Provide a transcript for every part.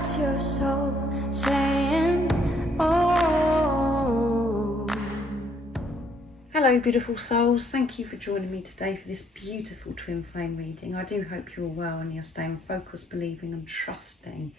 That's your soul saying, oh. Hello beautiful souls, thank you for joining me today for this beautiful twin flame reading. I do hope you're well and you're staying focused, believing and trusting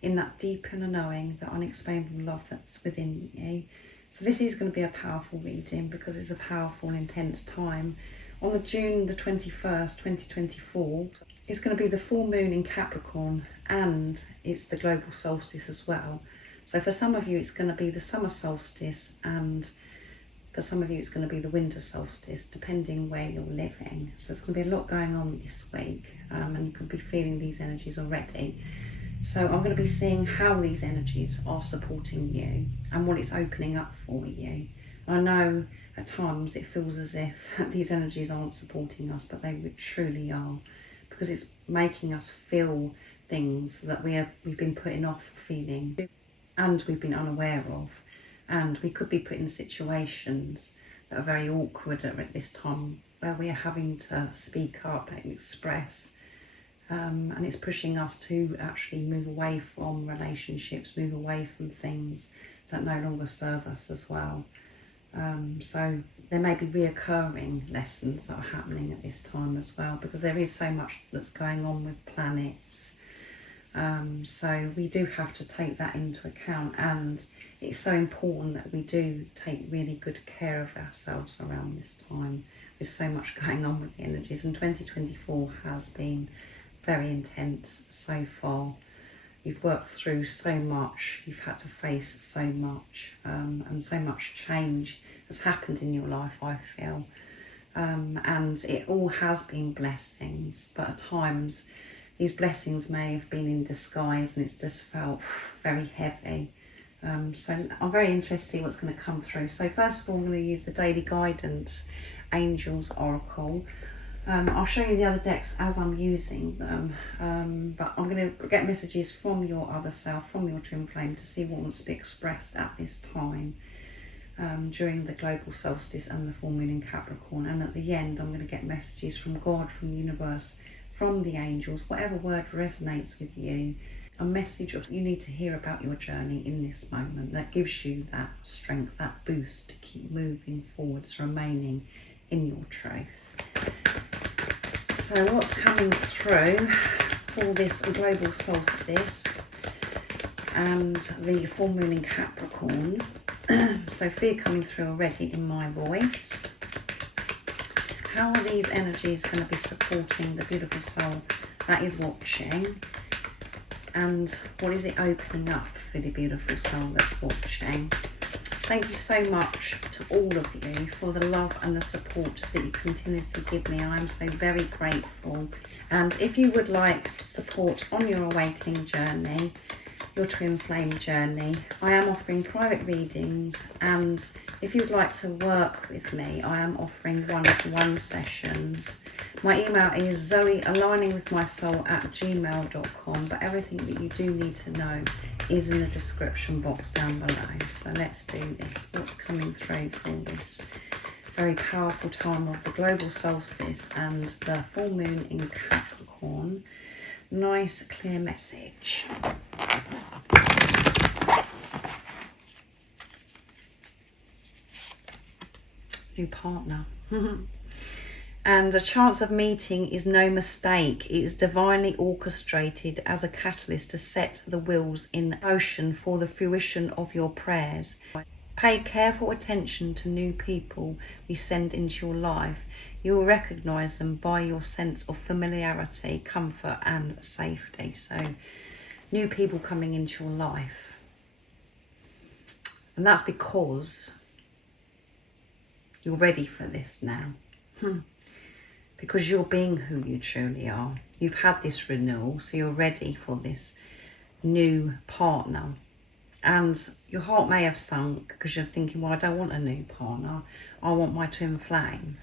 in that deep inner knowing, that unexplainable love that's within you. So this is going to be a powerful reading because it's a powerful and intense time. On the June the 21st, 2024, it's going to be the full moon in Capricorn and it's the global solstice as well. So for some of you it's going to be the summer solstice, and for some of you it's going to be the winter solstice, depending where you're living. So there's going to be a lot going on this week, and you could be feeling these energies already. So I'm going to be seeing how these energies are supporting you and what it's opening up for you. I know at times it feels as if these energies aren't supporting us, but they truly are, because it's making us feel things that we've been putting off feeling and we've been unaware of. And we could be put in situations that are very awkward at this time, where we are having to speak up and express. And it's pushing us to actually move away from relationships, move away from things that no longer serve us as well. So there may be reoccurring lessons that are happening at this time as well, because there is so much that's going on with planets. So we do have to take that into account, and it's so important that we do take really good care of ourselves around this time. There's so much going on with the energies, and 2024 has been very intense so far. You've worked through so much, you've had to face so much, and so much change has happened in your life, I feel. And it all has been blessings, but at times these blessings may have been in disguise and it's just felt very heavy. So I'm very interested to see what's going to come through. So first of all, I'm going to use the Daily Guidance Angels Oracle. I'll show you the other decks as I'm using them, but I'm going to get messages from your other self, from your twin flame, to see what wants to be expressed at this time during the global solstice and the full moon in Capricorn. And at the end, I'm going to get messages from God, from the universe, from the angels, whatever word resonates with you. A message of you need to hear about your journey in this moment that gives you that strength, that boost to keep moving forwards, remaining in your truth. So what's coming through for this global solstice and the full moon in Capricorn? So fear coming through already in my voice. How are these energies going to be supporting the beautiful soul that is watching? And what is it opening up for the beautiful soul that's watching? Thank you so much to all of you for the love and the support that you continuously give me. I am so very grateful. And if you would like support on your awakening journey, your twin flame journey, I am offering private readings, and if you'd like to work with me, I am offering one-to-one sessions. My email is zoealigningwithmysoul@gmail.com, but everything that you do need to know is in the description box down below. So let's do this. What's coming through for this very powerful time of the global solstice and the full moon in Capricorn? Nice clear message. New partner. And a chance of meeting is no mistake. It is divinely orchestrated as a catalyst to set the wheels in motion for the fruition of your prayers. Pay careful attention to new people we send into your life. You will recognise them by your sense of familiarity, comfort and safety. So new people coming into your life. And that's because you're ready for this now. Because you're being who you truly are. You've had this renewal, so you're ready for this new partner. And your heart may have sunk because you're thinking, well, I don't want a new partner. I want my twin flame.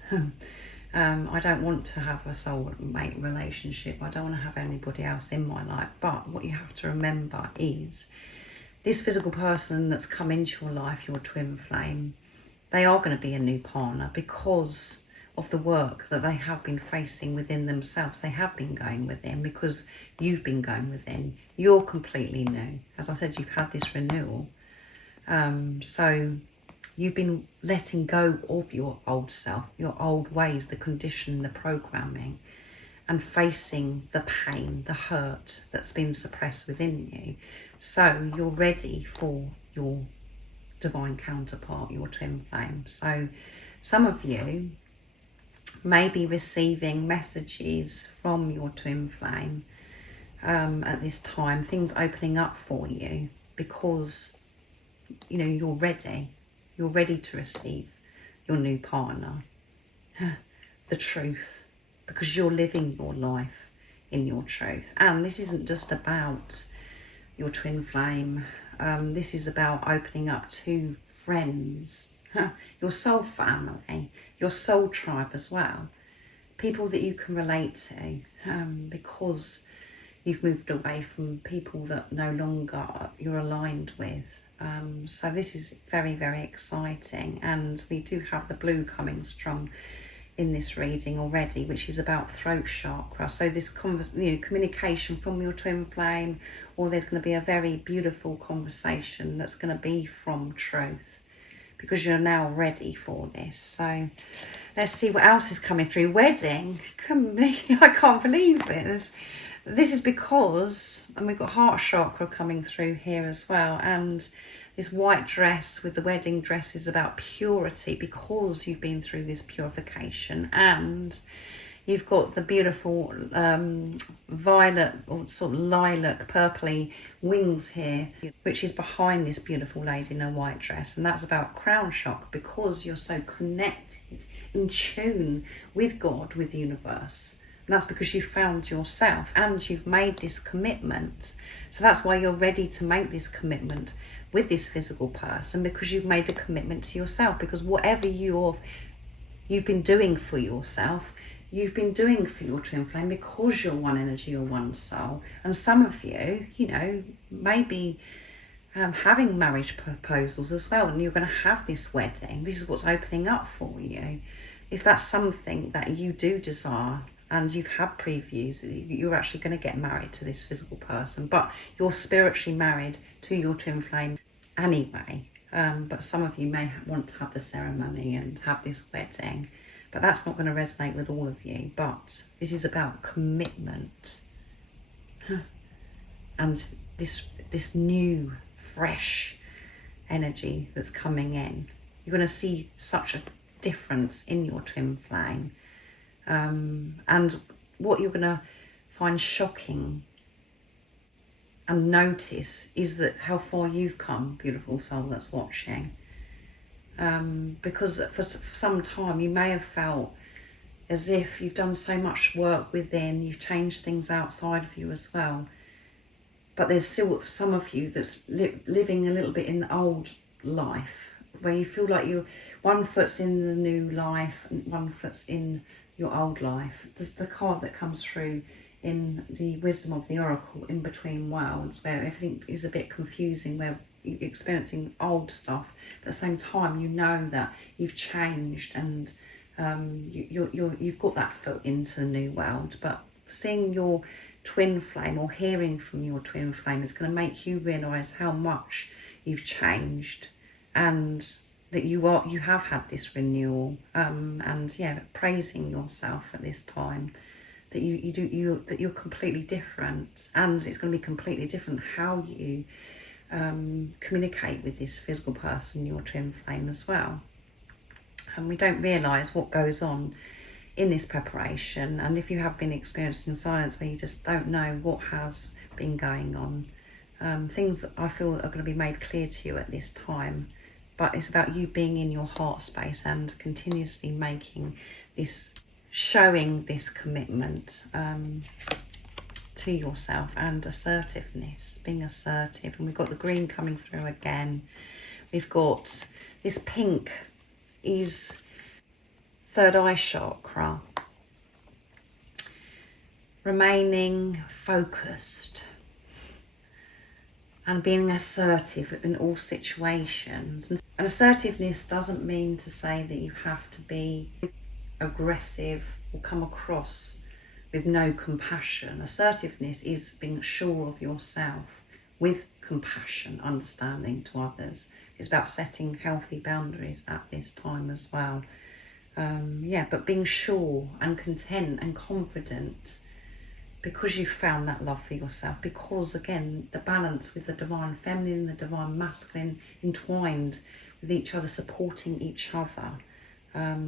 I don't want to have a soulmate relationship. I don't want to have anybody else in my life. But what you have to remember is this physical person that's come into your life, your twin flame, they are going to be a new partner, because of the work that they have been facing within themselves. They have been going within because you've been going within. You're completely new. As I said, you've had this renewal. So you've been letting go of your old self, your old ways, the condition, the programming, and facing the pain, the hurt that's been suppressed within you. So you're ready for your divine counterpart, your twin flame. So some of you may be receiving messages from your twin flame at this time, things opening up for you because, you know, you're ready. You're ready to receive your new partner, the truth, because you're living your life in your truth. And this isn't just about your twin flame. This is about opening up to friends, your soul family, your soul tribe as well. People that you can relate to because you've moved away from people that no longer you're aligned with. So this is very, very exciting. And we do have the blue coming strong in this reading already, which is about throat chakra. So this communication from your twin flame, or there's going to be a very beautiful conversation that's going to be from truth, because you're now ready for this. So let's see what else is coming through. Wedding. I can't believe this. This is because, and we've got heart chakra coming through here as well, and this white dress with the wedding dress is about purity, because you've been through this purification, and you've got the beautiful violet or sort of lilac purpley wings here, which is behind this beautiful lady in a white dress, and that's about crown chakra, because you're so connected, in tune with God, with the universe. And that's because you found yourself and you've made this commitment. So that's why you're ready to make this commitment with this physical person, because you've made the commitment to yourself. Because whatever you've been doing for yourself, you've been doing for your twin flame, because you're one energy or one soul. And some of you, you know, maybe having marriage proposals as well, and you're going to have this wedding. This is what's opening up for you. If that's something that you do desire, and you've had previews, you're actually going to get married to this physical person, but you're spiritually married to your twin flame anyway. But some of you may want to have the ceremony and have this wedding, but that's not going to resonate with all of you. But this is about commitment and this new, fresh energy that's coming in. You're going to see such a difference in your twin flame. And what you're going to find shocking and notice is that how far you've come, beautiful soul that's watching. Because for some time you may have felt as if you've done so much work within, you've changed things outside of you as well. But there's still some of you that's living a little bit in the old life, where you feel like you're one foot's in the new life and one foot's in your old life. There's the card that comes through in the wisdom of the oracle, in between worlds, where everything is a bit confusing, where you're experiencing old stuff, but at the same time you know that you've changed, and you've got that foot into the new world. But seeing your twin flame or hearing from your twin flame is going to make you realise how much you've changed, and that you have had this renewal, and yeah, praising yourself at this time, that that you're completely different, and it's going to be completely different how you communicate with this physical person, your twin flame as well. And we don't realise what goes on in this preparation, and if you have been experiencing silence where you just don't know what has been going on, things I feel are going to be made clear to you at this time. But it's about you being in your heart space and continuously making this, showing this commitment to yourself, and assertiveness, being assertive. And we've got the green coming through again. We've got this pink is third eye chakra. Remaining focused and being assertive in all situations. And assertiveness doesn't mean to say that you have to be aggressive or come across with no compassion. Assertiveness is being sure of yourself with compassion, understanding to others. It's about setting healthy boundaries at this time as well. But being sure and content and confident because you've found that love for yourself, because again, the balance with the divine feminine and the divine masculine entwined with each other, supporting each other.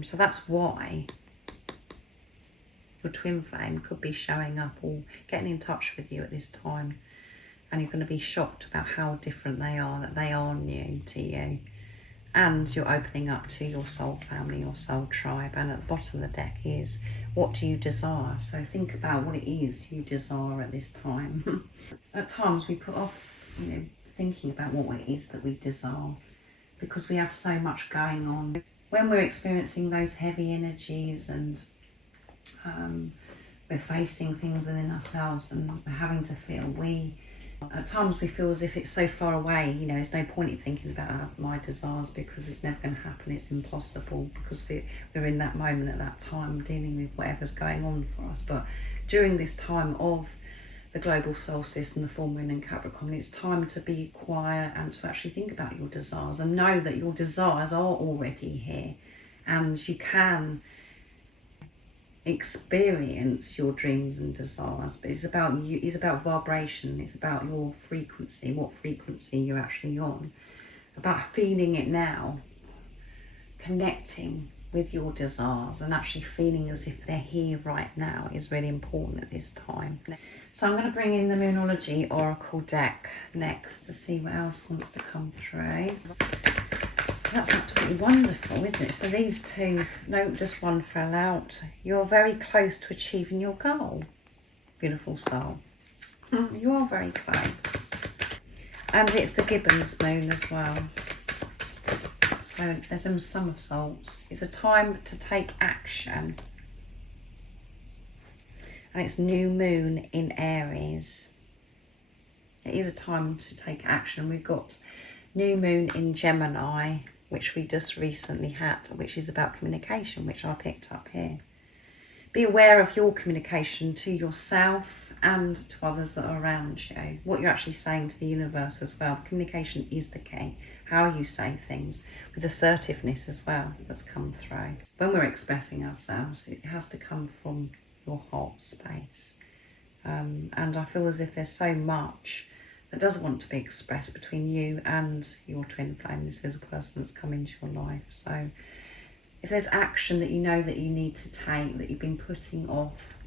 So that's why your twin flame could be showing up or getting in touch with you at this time, and you're going to be shocked about how different they are, that they are new to you, and you're opening up to your soul family, your soul tribe. And at the bottom of the deck is, what do you desire? So think about what it is you desire at this time. At times we put off, thinking about what it is that we desire because we have so much going on. When we're experiencing those heavy energies and we're facing things within ourselves and having to feel, at times we feel as if it's so far away, there's no point in thinking about my desires because it's never going to happen, it's impossible, because we're in that moment at that time dealing with whatever's going on for us. But during this time of the global solstice and the full moon in Capricorn, it's time to be quiet and to actually think about your desires and know that your desires are already here, and you can experience your dreams and desires. But it's about you, it's about vibration, it's about your frequency, what frequency you're actually on, about feeling it now, connecting with your desires and actually feeling as if they're here right now is really important at this time. So I'm going to bring in the Moonology Oracle deck next to see what else wants to come through. So that's absolutely wonderful, isn't it? So these two, no, just one fell out. You're very close to achieving your goal, beautiful soul. You are very close. And it's the Gibbons moon as well. So there's some somersaults. It's a time to take action. And it's new moon in Aries. It is a time to take action. We've got new moon in Gemini, which we just recently had, which is about communication, which I picked up here. Be aware of your communication to yourself and to others that are around you. What you're actually saying to the universe as well. Communication is the key. How you say things, with assertiveness as well, that's come through. When we're expressing ourselves, it has to come from your heart space. And I feel as if there's so much that does want to be expressed between you and your twin flame, this physical person that's come into your life. So if there's action that you know that you need to take, that you've been putting off,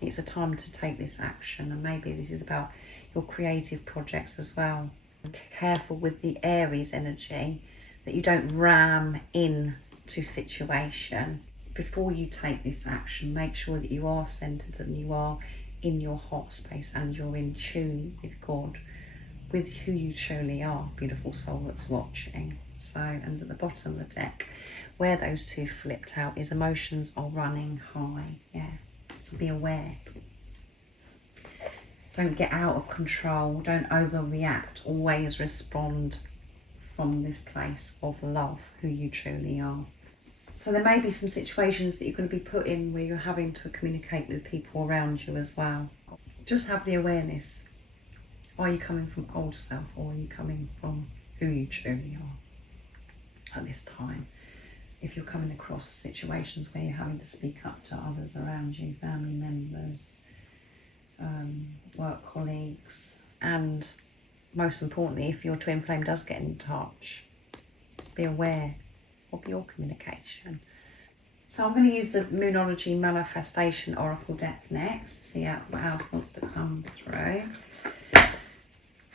it's a time to take this action. And maybe this is about your creative projects as well. Careful with the Aries energy, that you don't ram into situation. Before you take this action, make sure that you are centered and you are in your heart space and you're in tune with God, with who you truly are, beautiful soul that's watching. So, and at the bottom of the deck, where those two flipped out, is emotions are running high. Yeah, so be aware. Don't get out of control. Don't overreact. Always respond from this place of love, who you truly are. So there may be some situations that you're going to be put in where you're having to communicate with people around you as well. Just have the awareness. Are you coming from old self, or are you coming from who you truly are at this time? If you're coming across situations where you're having to speak up to others around you, family members, work colleagues, and most importantly, if your twin flame does get in touch, be aware of your communication. So I'm going to use the Moonology Manifestation Oracle deck next to see what else wants to come through.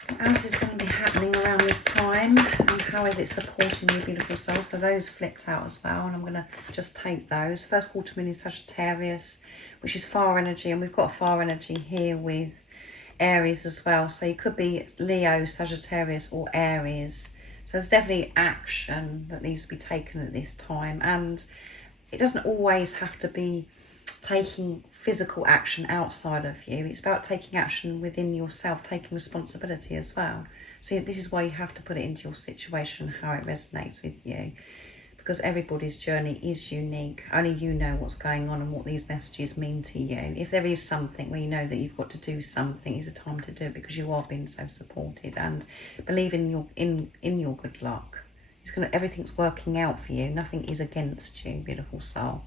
What else is going to be happening around this time, and how is it supporting you, beautiful soul? So those flipped out as well, and I'm going to just take those. First quarter moon in Sagittarius, which is fire energy, and we've got a fire energy here with Aries as well. So you could be Leo, Sagittarius, or Aries. So there's definitely action that needs to be taken at this time, and it doesn't always have to be taking physical action outside of you. It's about taking action within yourself, taking responsibility as well. So this is why you have to put it into your situation, how it resonates with you, because everybody's journey is unique. Only you know what's going on and what these messages mean to you. If there is something where you know that you've got to do something, it's a time to do it, because you are being so supported, and believe in your good luck. Everything's working out for you. Nothing is against you, beautiful soul.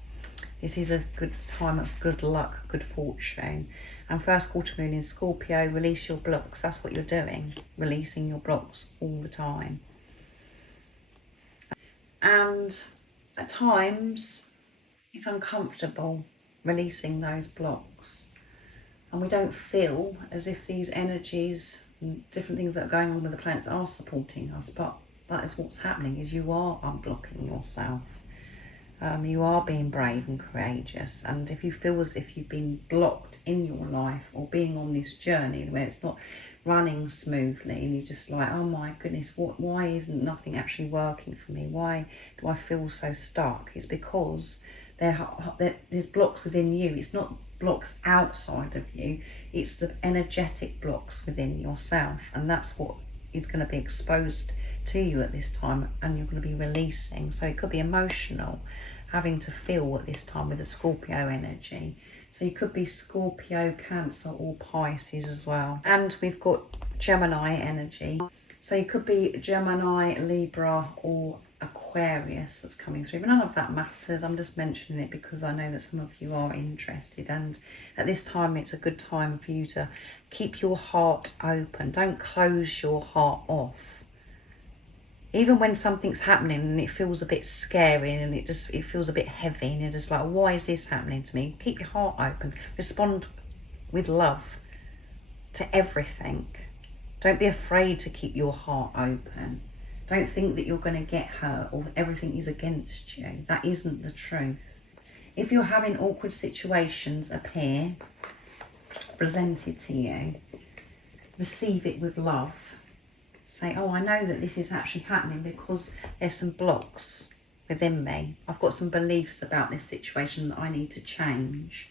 This is a good time of good luck, good fortune. And first quarter moon in Scorpio, release your blocks. That's what you're doing, releasing your blocks all the time. And at times, it's uncomfortable releasing those blocks. And we don't feel as if these energies and different things that are going on with the planets are supporting us, but that is what's happening, is you are unblocking yourself. You are being brave and courageous. And if you feel as if you've been blocked in your life, or being on this journey where it's not running smoothly, and you're just like, oh my goodness, why isn't nothing actually working for me? Why do I feel so stuck? It's because there's blocks within you. It's not blocks outside of you. It's the energetic blocks within yourself. And that's what is going to be exposed to you at this time, and you're going to be releasing. So it could be emotional, having to feel at this time with the Scorpio energy. So you could be Scorpio, Cancer, or Pisces as well. And we've got Gemini energy. So you could be Gemini, Libra, or Aquarius that's coming through. But none of that matters. I'm just mentioning it because I know that some of you are interested. And at this time, it's a good time for you to keep your heart open. Don't close your heart off. Even when something's happening and it feels a bit scary and it feels a bit heavy, and you're just like, why is this happening to me? Keep your heart open. Respond with love to everything. Don't be afraid to keep your heart open. Don't think that you're going to get hurt or everything is against you. That isn't the truth. If you're having awkward situations appear, presented to you, receive it with love. Say, oh, I know that this is actually happening because there's some blocks within me. I've got some beliefs about this situation that I need to change.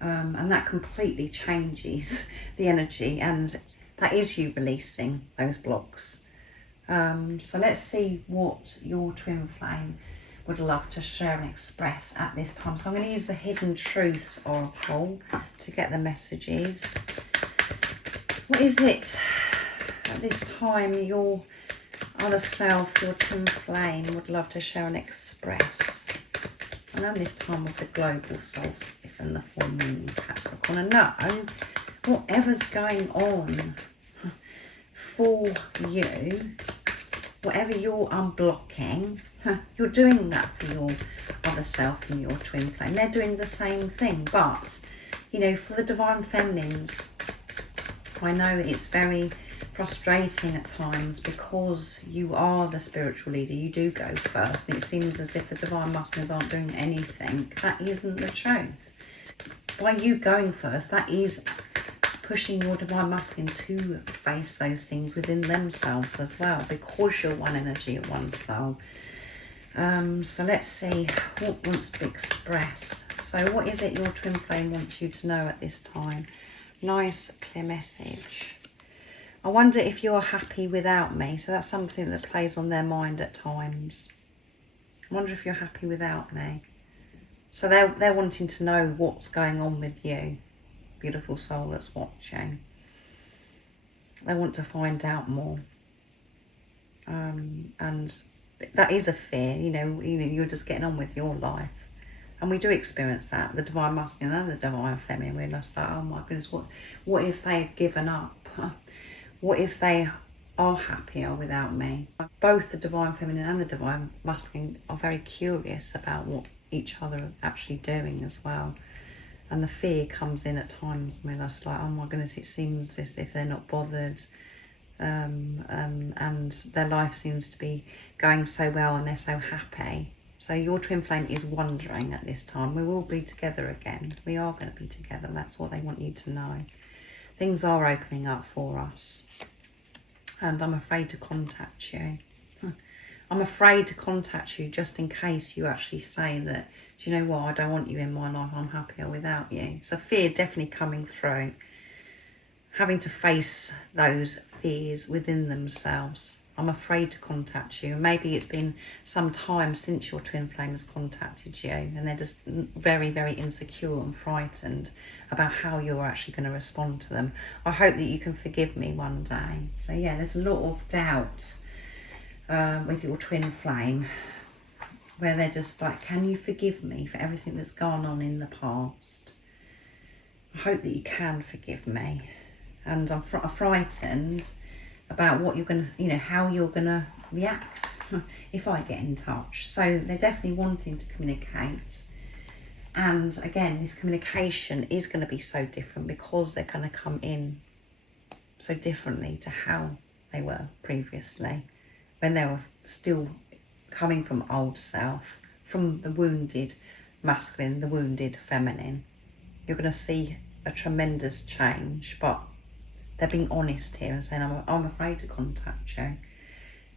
And that completely changes the energy, and that is you releasing those blocks. So let's see what your twin flame would love to share and express at this time. So I'm going to use the Hidden Truths Oracle to get the messages. What is it at this time your other self, your twin flame, would love to share and express? And at this time of the global solstice and the full moon in Capricorn. And know whatever's going on for you, whatever you're unblocking, you're doing that for your other self and your twin flame. They're doing the same thing. But, you know, for the divine feminines, I know it's very frustrating at times because you are the spiritual leader. You do go first, and it seems as if the divine masculines aren't doing anything. That isn't the truth. By you going first, that is pushing your divine masculine to face those things within themselves as well, because you're one energy at one soul. So let's see what wants to be expressed. So what is it your twin flame wants you to know at this time? Nice, clear message. I wonder if you're happy without me. So that's something that plays on their mind at times. I wonder if you're happy without me. So they're wanting to know what's going on with you, beautiful soul that's watching. They want to find out more. And that is a fear, you know, you're just getting on with your life. And we do experience that, the divine masculine and the divine feminine. We're just like, oh my goodness, what if they've given up? What if they are happier without me? Both the divine feminine and the divine masculine are very curious about what each other are actually doing as well. And the fear comes in at times, and we're just like, oh my goodness, it seems as if they're not bothered. And their life seems to be going so well and they're so happy. So your twin flame is wondering at this time, we will be together again. We are going to be together. That's what they want you to know. Things are opening up for us. And I'm afraid to contact you. I'm afraid to contact you just in case you actually say that, do you know what, I don't want you in my life, I'm happier without you. So fear definitely coming through. Having to face those fears within themselves. I'm afraid to contact you. Maybe it's been some time since your twin flame has contacted you, and they're just very, very insecure and frightened about how you're actually going to respond to them. I hope that you can forgive me one day. So yeah, there's a lot of doubt with your twin flame, where they're just like, can you forgive me for everything that's gone on in the past? I hope that you can forgive me. And I'm frightened about what you're going to, how you're going to react if I get in touch. So they're definitely wanting to communicate. And again, this communication is going to be so different because they're going to come in so differently to how they were previously, when they were still coming from old self, from the wounded masculine, the wounded feminine. You're going to see a tremendous change, but they're being honest here and saying, I'm afraid to contact you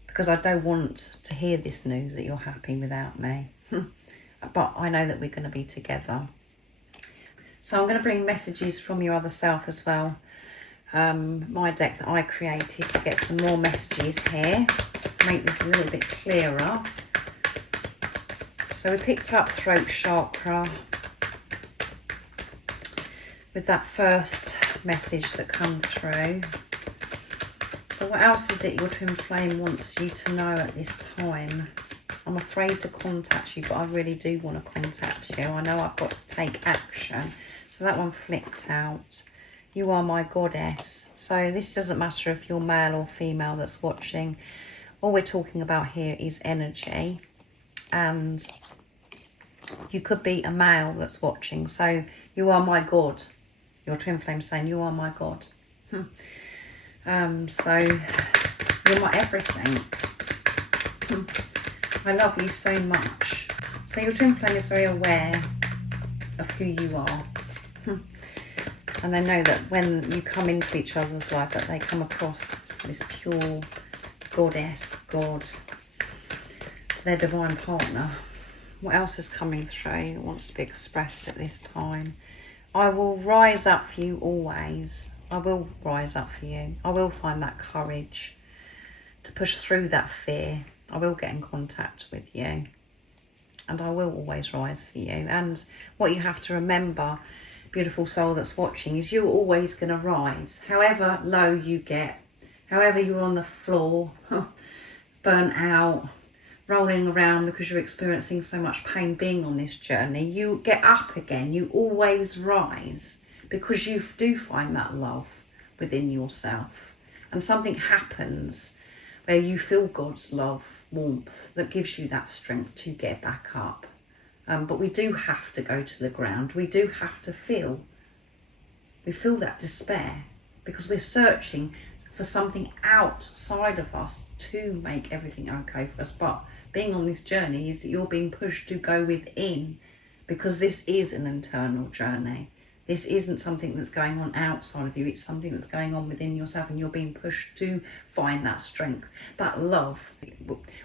because I don't want to hear this news that you're happy without me. But I know that we're going to be together. So I'm going to bring messages from your other self as well. My deck that I created to get some more messages here to make this a little bit clearer. So we picked up throat chakra with that first message that come through. So what else is it your twin flame wants you to know at this time? I'm afraid to contact you, but I really do want to contact you. I know I've got to take action. So that one flipped out. You are my goddess. So this doesn't matter if you're male or female that's watching. All we're talking about here is energy. And you could be a male that's watching. So you are my God. Your twin flame saying, you are my God. So you're my everything. I love you so much. So your twin flame is very aware of who you are. And they know that when you come into each other's life, that they come across this pure goddess, God, their divine partner. What else is coming through? It wants to be expressed at this time. I will rise up for you always. I will rise up for you. I will find that courage to push through that fear. I will get in contact with you. And I will always rise for you. And what you have to remember, beautiful soul that's watching, is you're always going to rise. However low you get, however you're on the floor, burnt out, rolling around because you're experiencing so much pain being on this journey, you get up again. You always rise because you do find that love within yourself. And something happens where you feel God's love, warmth, that gives you that strength to get back up. But we do have to go to the ground. We do have to feel that despair because we're searching for something outside of us to make everything okay for us. But being on this journey is that you're being pushed to go within, because this is an internal journey. This isn't something that's going on outside of you. It's something that's going on within yourself, and you're being pushed to find that strength, that love,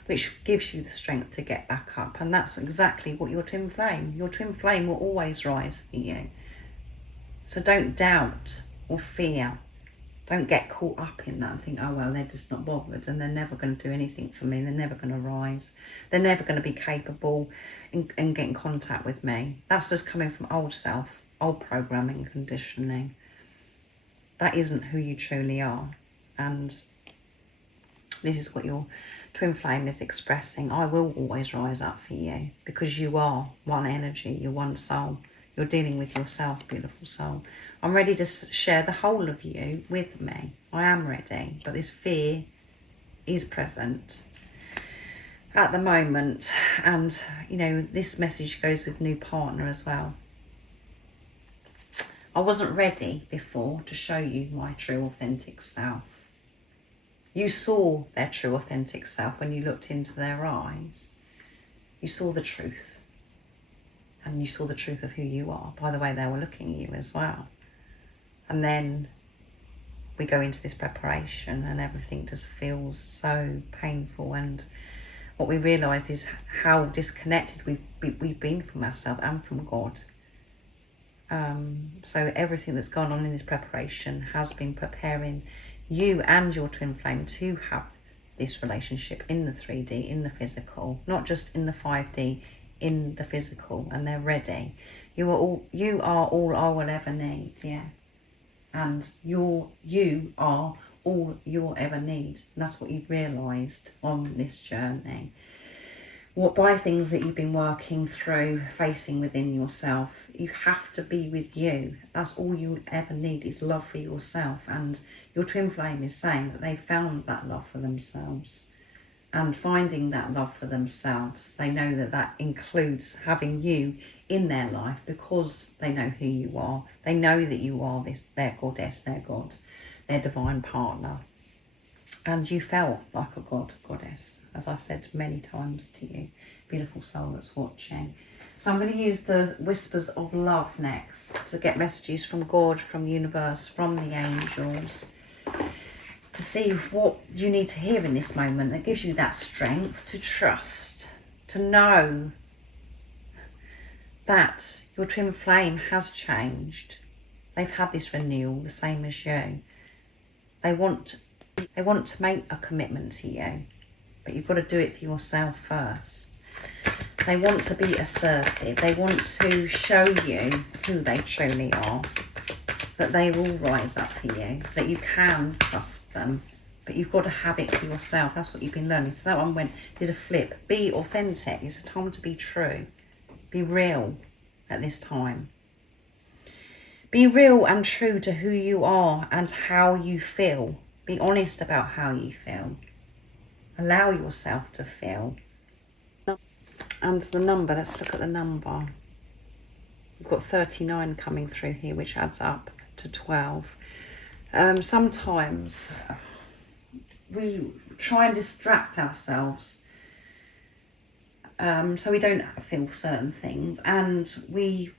which gives you the strength to get back up. And that's exactly what your twin flame will always rise for you. So don't doubt or fear. Don't get caught up in that and think, oh, well, they're just not bothered and they're never going to do anything for me. They're never going to rise. They're never going to be capable and get in contact with me. That's just coming from old self, old programming, conditioning. That isn't who you truly are. And this is what your twin flame is expressing. I will always rise up for you because you are one energy, you're one soul. You're dealing with yourself, beautiful soul. I'm ready to share the whole of you with me. I am ready, but this fear is present at the moment. And, you know, this message goes with new partner as well. I wasn't ready before to show you my true, authentic self. You saw their true, authentic self when you looked into their eyes. You saw the truth. And you saw the truth of who you are by the way they were looking at you as well. And then we go into this preparation and everything just feels so painful. And what we realise is how disconnected we've been from ourselves and from God. So everything that's gone on in this preparation has been preparing you and your twin flame to have this relationship in the 3D, in the physical, not just in the 5D, in the physical, and they're ready. You are all I will ever need, yeah. And you are all you'll ever need. And that's what you've realised on this journey. By things that you've been working through, facing within yourself. You have to be with you. That's all you ever need, is love for yourself. And your twin flame is saying that they found that love for themselves. And finding that love for themselves, they know that that includes having you in their life, because they know who you are. They know that you are their goddess, their god, their divine partner. And you felt like a goddess, as I've said many times to you, beautiful soul that's watching. So I'm going to use the whispers of love next to get messages from God, from the universe, from the angels, to see what you need to hear in this moment that gives you that strength to trust, to know that your twin flame has changed. They've had this renewal, the same as you. They want to make a commitment to you, but you've got to do it for yourself first. They want to be assertive. They want to show you who they truly are, that they will rise up for you, that you can trust them, but you've got to have it for yourself. That's what you've been learning. So that one did a flip. Be authentic. It's a time to be true. Be real at this time. Be real and true to who you are and how you feel. Be honest about how you feel. Allow yourself to feel. And the number, let's look at the number. We've got 39 coming through here, which adds up to 12. Sometimes we try and distract ourselves so we don't feel certain things, and we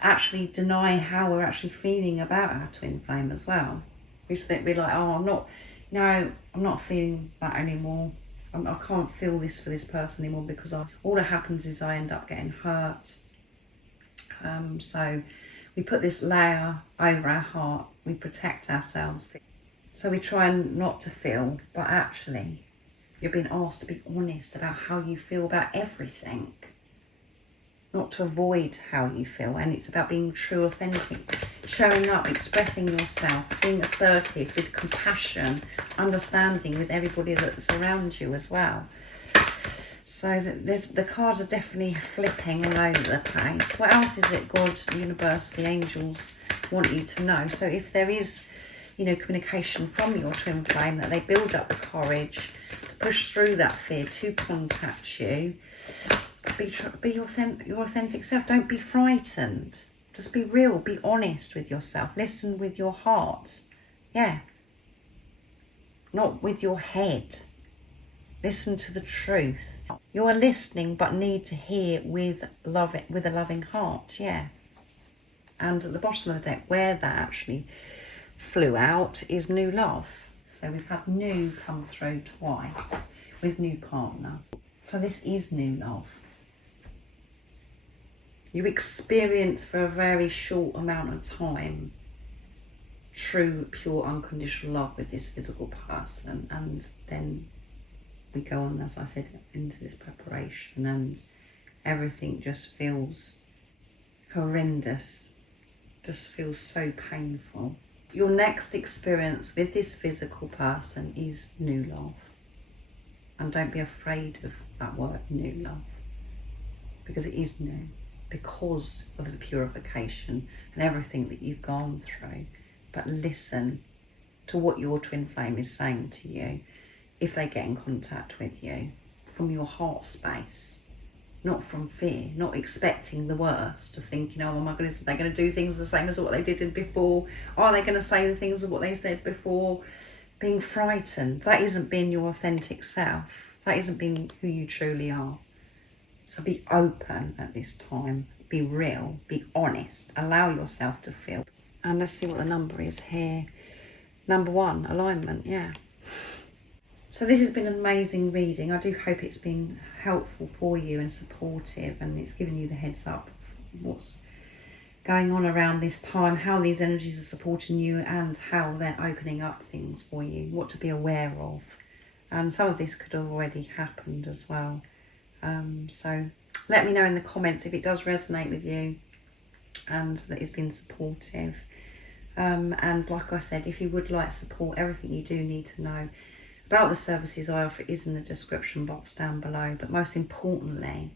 actually deny how we're actually feeling about our twin flame as well. We're like, oh, I'm not feeling that anymore. I can't feel this for this person anymore, because all that happens is I end up getting hurt. So we put this layer over our heart. We protect ourselves. So we try not to feel, but actually you're being asked to be honest about how you feel about everything. Not to avoid how you feel, and it's about being true, authentic, showing up, expressing yourself, being assertive with compassion, understanding with everybody that's around you as well. So the cards are definitely flipping all over the place. What else is it God, the universe, the angels want you to know? So if there is, communication from your twin flame, that they build up the courage to push through that fear, to contact you. Be your authentic self. Don't be frightened. Just be real. Be honest with yourself. Listen with your heart. Yeah. Not with your head. Listen to the truth. You are listening, but need to hear with a loving heart. Yeah. And at the bottom of the deck, where that actually flew out, is new love. So we've had new come through twice with new partner. So this is new love. You experience for a very short amount of time true, pure, unconditional love with this physical person, and then we go on, as I said, into this preparation, and everything just feels horrendous, just feels so painful. Your next experience with this physical person is new love, and don't be afraid of that word, new love, because it is new. Because of the purification and everything that you've gone through. But listen to what your twin flame is saying to you if they get in contact with you, from your heart space, not from fear, not expecting the worst, of thinking, oh my goodness, are they going to do things the same as what they did before? Are they going to say the things of what they said before? Being frightened. That isn't being your authentic self. That isn't being who you truly are. So be open at this time, be real, be honest, allow yourself to feel. And let's see what the number is here. Number 1, alignment, yeah. So this has been an amazing reading. I do hope it's been helpful for you and supportive, and it's given you the heads up of what's going on around this time, how these energies are supporting you, and how they're opening up things for you, what to be aware of. And some of this could have already happened as well. So let me know in the comments if it does resonate with you and that it's been supportive. And like I said, if you would like support, everything you do need to know about the services I offer is in the description box down below. But most importantly,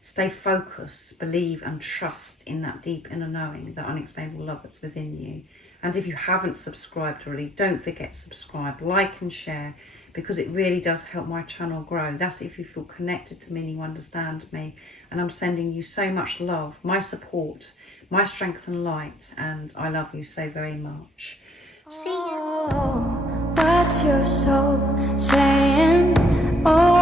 stay focused, believe and trust in that deep inner knowing, that unexplainable love that's within you. And if you haven't subscribed already, don't forget to subscribe, like and share, because it really does help my channel grow. That's if you feel connected to me and you understand me. And I'm sending you so much love, my support, my strength and light, and I love you so very much. See you. What's your soul saying? Oh.